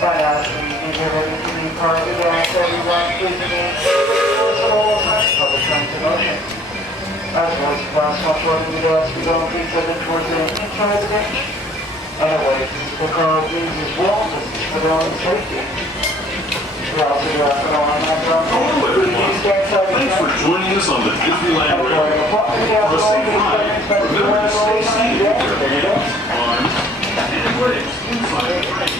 Financially, if you're ready to leave currently, we ask everyone please remain public transportation. As well as class control, we ask you don't please head towards the inside of the bench. Otherwise, the car please is well for their own safety. We also do ask that all online Hello everyone. Thanks for joining us on the Disneyland Railroad. For a safe ride, remember to stay seated with your hands, arms, and legs inside the train.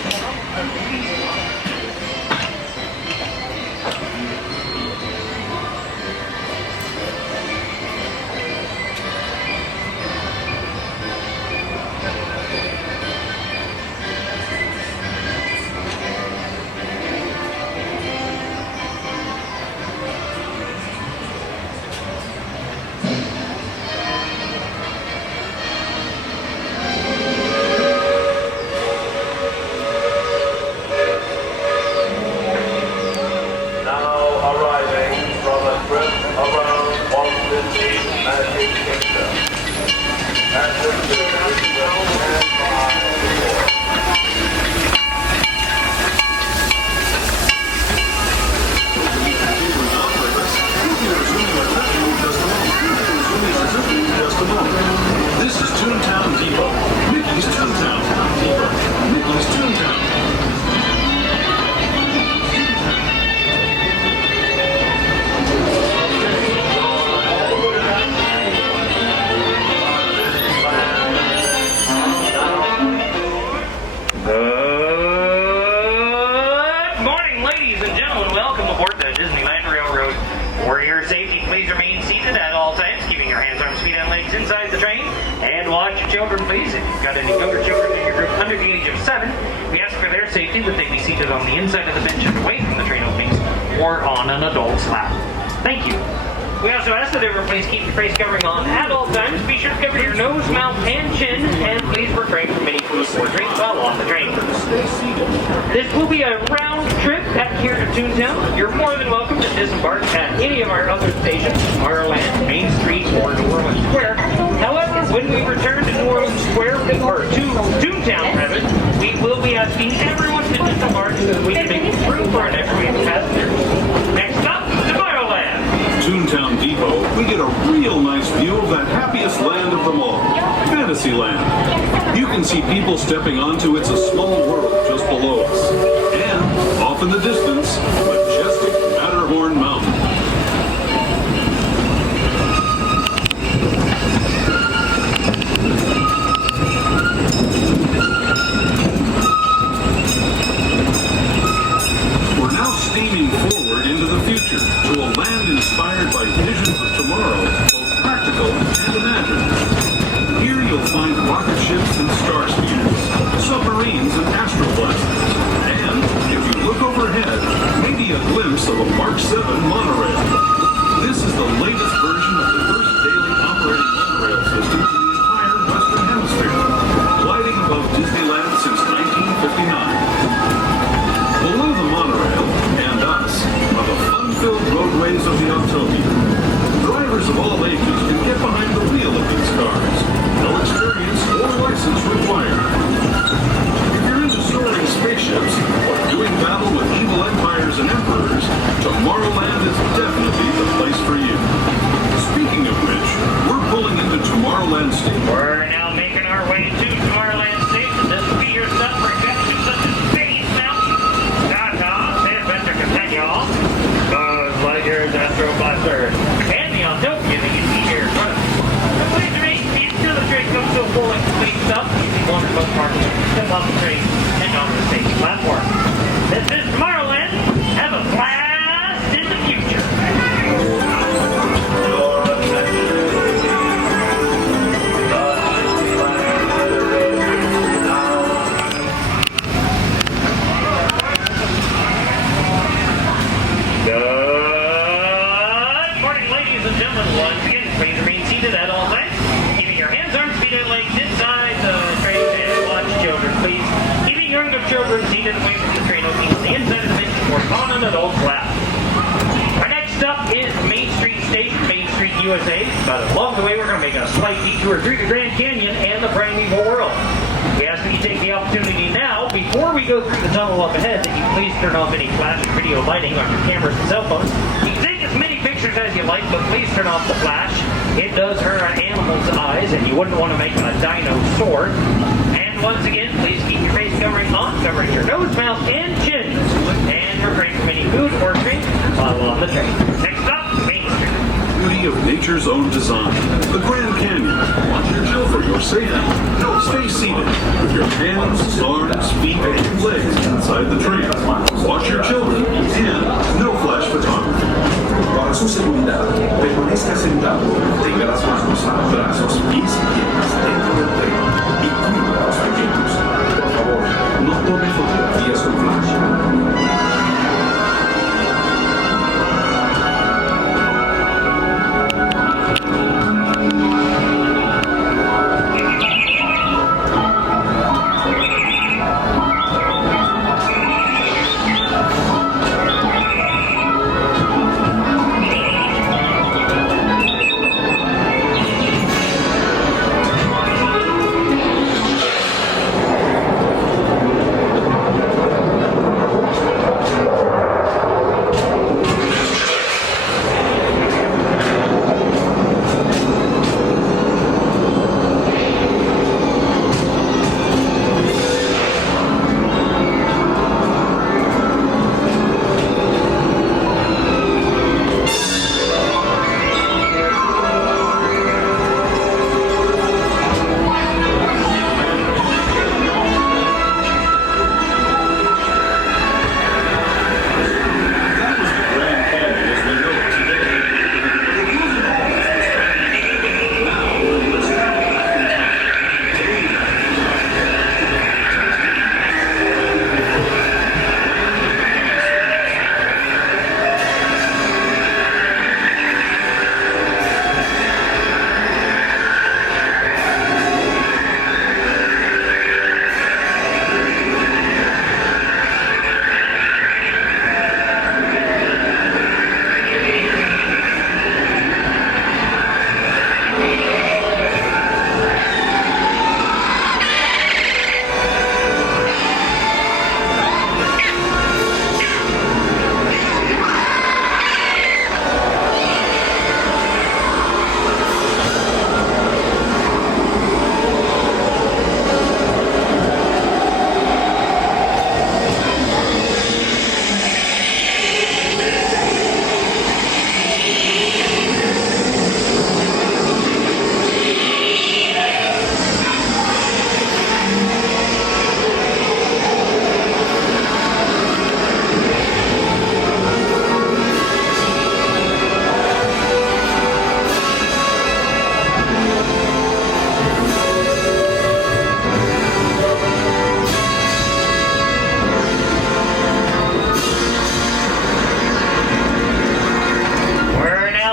This is Toontown Depot. Mickey's Toontown Depot. Mickey's Toontown. Good morning, ladies and gentlemen. Welcome aboard the Disneyland Railroad. For your safety, please remain seated at all times, keeping your hands, arms, feet, and legs inside the train. And watch your children, please. If you've got any younger children in your group under the age of 7, we ask for their safety that they be seated on the inside of the bench and away from the train openings or on an adult's lap. Thank you. We also ask that everyone please keep your face covering on at all times. Be sure to cover your nose, mouth, and chin, and please refrain from any food or drink while on the train. This will be a round trip back here to Toontown. You're more than welcome to disembark at any of our other stations, Tomorrowland, Main Street, or New Orleans Square. However, when we return to New Orleans Square, or to Toontown, rather, we will be asking everyone to disembark so that we can make room for an extra passengers. Next up, Tomorrowland. Toontown Depot, we get a real nice view of the happiest land of them all, Fantasyland. You can see people stepping onto It's a Small World just below us. And, off in the distance, majestic Matterhorn Mountain. We're now steaming forward into the future to a land inspired by visions of tomorrow, both practical and imagined. Here you'll find rocket ships and star speeders, submarines and astroblasters, and, if you look overhead, maybe a glimpse of a Mark 7 monorail. This is the latest version of the first daily operating monorail system in the entire Western Hemisphere, gliding above Disneyland since 1959. Below the monorail, and us, are the fun-filled roadways of the Autopia. Drivers of all ages can get behind the wheel of these cars. No experience or license required. If you're into soaring spaceships or doing battle with evil empires and emperors, Tomorrowland is definitely the place for you. Speaking of which, we're pulling into Tomorrowland Station. We're now making our way to Tomorrowland Station. This will be your stop for attractions such as Space Mountain, Dot-Dot, the Adventure Continuum, Buzz Lightyear's Astro Blaster, and the Autopia that you see here in front of us. Please remain seated until the train comes to a full and complete stop using one or both parts to step off the train and onto the station platform. This is Tomorrowland. Have a blast in the future. Good morning, ladies and gentlemen. Once again, please remain seated at all times, keeping your hands, arms, feet, and legs inside the train, and watch children, please. Keeping younger children seated away from the train opening on the inside of the bench or on an adult's lap. Our next stop is Main Street Station, Main Street, USA. But along the way, we're going to make a slight detour through the Grand Canyon and the Primeval World. We ask that that you take the opportunity now, before we go through the tunnel up ahead, that you please turn off any flash or video lighting on your cameras and cell phones. You can take as many pictures as you like, but please turn off the flash. It does hurt an animal's eyes, and you wouldn't want to make a dino sore. And once again, please keep your face covering on, covering your nose, mouth, and chin. And refrain from any food or drink while on the train. Next stop, Main Street. Beauty of nature's own design. The Grand Canyon. Watch your children for your safety. Stay seated with your hands, arms, feet, and legs inside the train. Watch your children and no flash photography. Para su seguridad, permanezca sentado, tenga las manos, brazos, pies y piernas dentro del tren y cuida a los pequeños. Por favor, no tome fotografías con flash.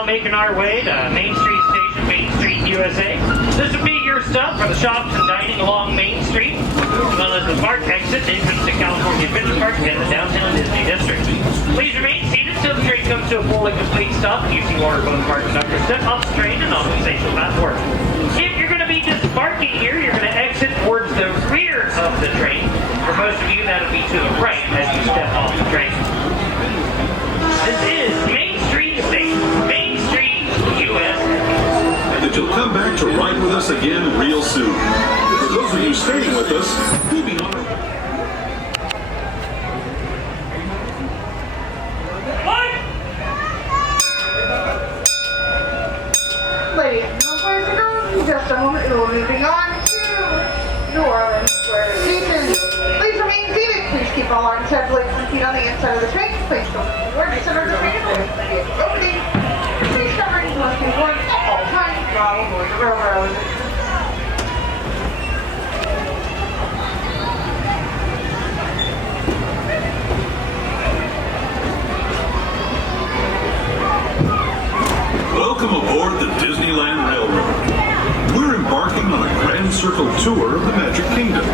Making our way to Main Street Station, Main Street, USA. This would be your stop for the shops and dining along Main Street, as well as the park exit entrance to California Adventure Park and the downtown Disney District. Please remain seated till the train comes to a full and complete stop, and you see one or both park conductors step off the train and on the station platform. If you're going to be disembarking here, you're going to exit towards the rear of the train. For most of you, that'll be to the right as you step off the train. This is Main Street Station, Main Street, USA. That you'll come back to ride with us again real soon. For those of you staying with us, we'll be on. Ladies and boys and girls, in just a moment, we're moving on to New Orleans Square Station. Please remain seated. Please keep all arms, heads, legs, and feet on the inside of the train. Please don't move forward. The center of the train is opening. Please coverings must be worn at all times while aboard the railroad. Welcome aboard the Disneyland Railroad. We're embarking on a grand circle tour of the Magic Kingdom.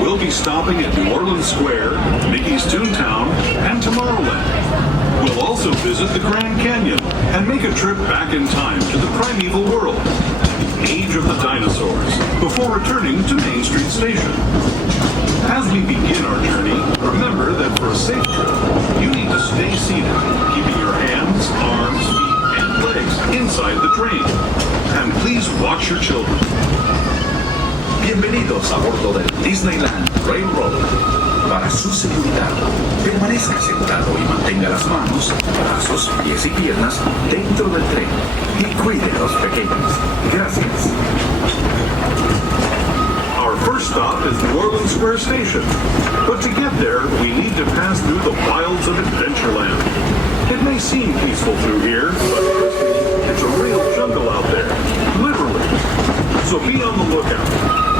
We'll be stopping at New Orleans Square, Mickey's Toontown, and Tomorrowland. We'll also visit the Grand Canyon and make a trip back in time to the primeval world. Age of the Dinosaurs, before returning to Main Street Station. As we begin our journey, remember that for a safe trip, you need to stay seated, keeping your hands, arms, feet, and legs inside the train. And please watch your children. Bienvenidos a bordo del Disneyland Railroad. Para su seguridad, permanezca sentado y mantenga las manos, brazos, pies y piernas dentro del tren. Y cuide a los pequeños. Gracias. Our first stop is New Orleans Square Station. But to get there, we need to pass through the wilds of Adventureland. It may seem peaceful through here, but trust me, it's a real jungle out there. Literally. So be on the lookout.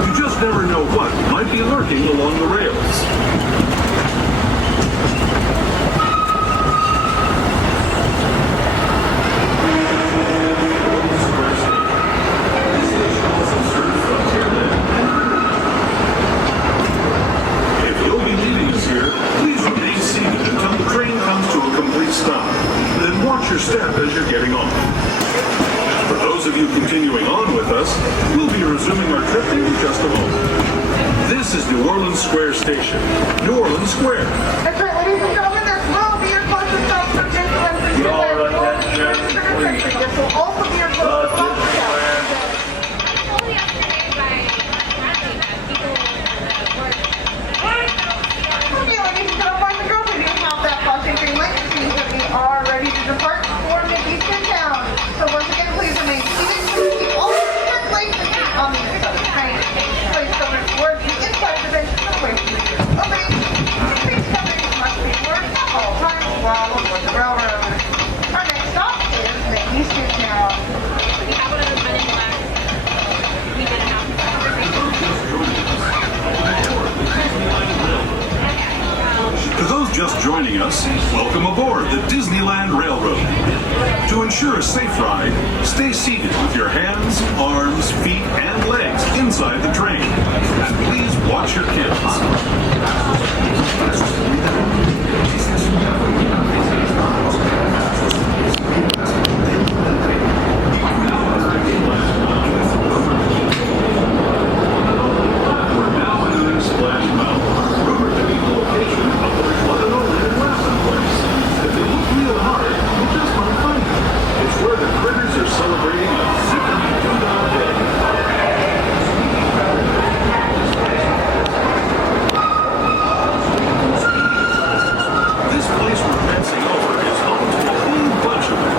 You just never know what might be lurking along the rails. If you'll be leaving us here, please remain seated until the train comes to a complete stop. Then watch your step as you're getting off. For those of you continuing on with us, we'll be resuming our trip in just a moment. This is New Orleans Square Station. New Orleans Square. That's right, ladies and gentlemen, this will be your closest stop for Disneyland for Disneyland. This will also be your closest stop for Okay, ladies and gentlemen, boys and girls, we do have that flashing green light, which means that we are ready to depart for Mid-Eastern Town. So once again, please remain seated. Please keep all the different places on the inside of the train. Place cover towards the inside of the bench and away from the ears opening. Please covering must be worn at all times while aboard the railroad. Our next stop is Mid-Eastern Town. We have one of those running left. We didn't have To those just joining us, welcome aboard the Disneyland Railroad. To ensure a safe ride, stay seated with your hands, arms, feet, and legs inside the train. And please watch your kids. We're now entering Splash Mountain, rumored to be the location of the one and only laughing place. If they look real hard, you just might find it. It's where the critters are celebrating a zippity-doo-dah day. This place we're passing over is home to a whole bunch of them.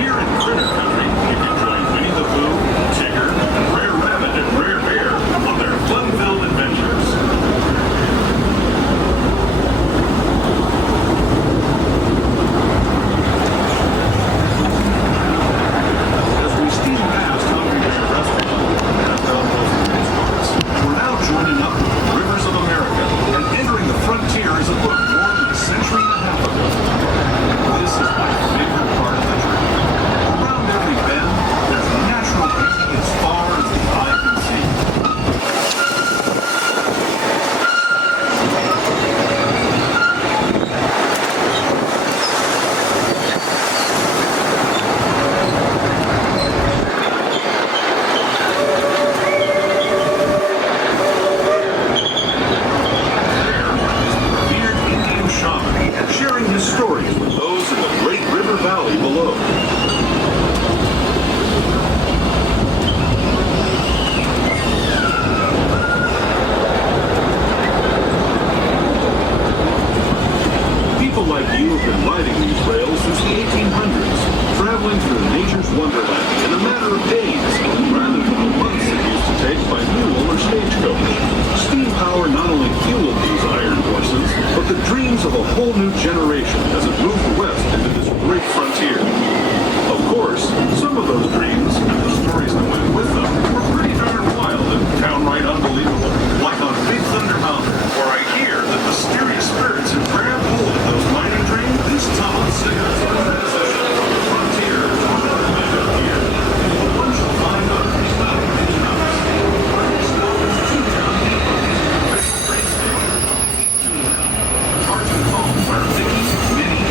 Here in Critter Country, you can join Winnie the Pooh, Tigger, Rare Rabbit, and Rare Bear on their fun-filled adventures. As we steam past Hungry Bear Restaurant and Belmont's Race Course, we're now joining up with the Rivers of America and entering the frontier as it looked more than a century and a half ago. This is my favorite part of the trip. Around every bend, there's natural beauty as far as the eye can see. Revered Indian shaman, sharing his stories with those in the Great River Valley below. People like you have been riding these rails since the 1800s, traveling through nature's wonderland in a matter of days, rather than the months it used to take by mule or stagecoach. Steam power not only fueled these iron horses, but the dreams of a whole new generation as it moved west into this great frontier. Of course, some of those dreams, and the stories that went with them, were pretty darn wild and downright unbelievable. Like on Big Thunder Mountain, where I hear that mysterious spirits have grabbed hold of those mining trains this tunnel singers are in possession of the frontier. Here, the one shall find on these mountains. Our next stop is Toontown, Train Station. Toontown. Cartoon home where Mickey, Minnie,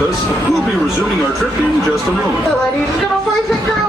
with us. We'll be resuming our trip in just a moment. The ladies and gentlemen, boys and girls,